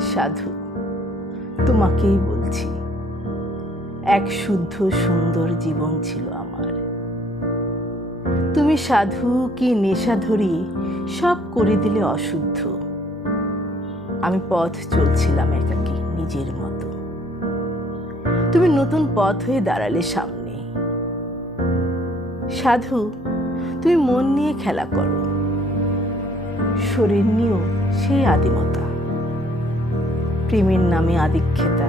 সাধু, তোমাকেই বলছি, এক শুদ্ধ সুন্দর জীবন ছিল আমার। তুমি সাধু কি নেশা ধরি সব করে দিলে অশুদ্ধ। আমি পথ চলছিলাম একাকি নিজের মতো। তুমি নতুন পথ হয়ে দাঁড়ালে সামনে। সাধু, তুমি মন নিয়ে খেলা করো। শরীর নিয়েও সেই আদিমতা। প্রেমের নামে আদিক্ষেতা।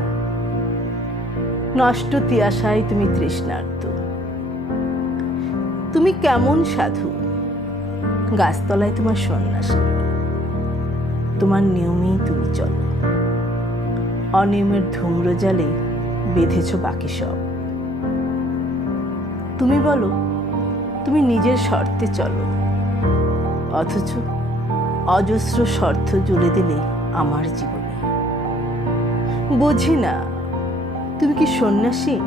নষ্ট তিয়াশায় তুমি তৃষ্ণার্ত। তুমি কেমন সাধু? গাছতলায় তোমার সন্ন্যাসী। তোমার নিয়মেই তুমি চলো। অনিয়মের ধূম্র জালে বেঁধেছ বাকি সব। তুমি বলো, তুমি নিজের শর্তে চলো। অথচ অজস্র শর্ত জুড়ে দিলে আমার জীবনে। বুঝি না। তুমি কি সন্ন্যাসী?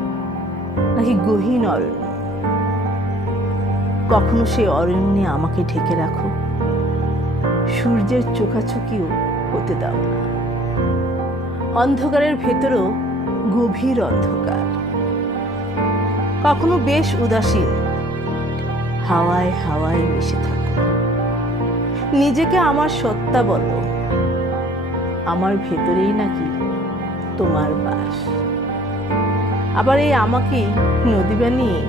নাকি গহীন অরণ্য? কখনো সেই অরণ্যে আমাকে ঢেকে রাখো। সূর্যের চোখাচোখিও হতে দাও না। অন্ধকারের ভেতরও গভীর অন্ধকার। কখনো বেশ উদাসীন। হাওয়ায় হাওয়ায় মিশে থাকো। নিজেকে আমার সত্তা বলো। আমার ভেতরেই নাকি তোমার বাস। আবার এই আমাকেই নদী বানিয়ে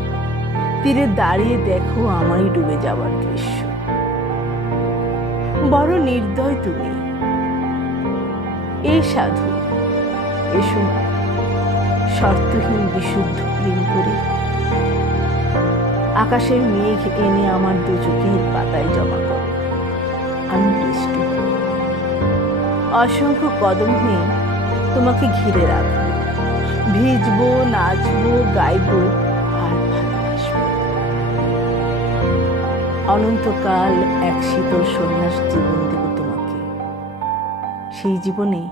তীরে দাঁড়িয়ে দেখো আমারই ডুবে যাওয়ার দৃশ্য। বড় নির্দয় তুমি। এই সাধু, এসো শর্তহীন বিশুদ্ধ প্রেম করে আকাশের মেঘ এনে আমার দু চোখের পাতায় জমা করো। আমি অসংখ্য কদম হয়ে তোমাকে ঘিরে রাখব। ভিজবো, নাচবো, গাইবো আর ভালোবাসবো। অনন্তকাল এক শীতল সন্ন্যাস জীবন দেব তোমাকে। সেই জীবনে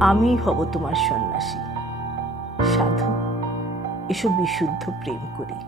আমি হব তোমার সন্ন্যাসী। সাধু এসব বিশুদ্ধ প্রেম করি।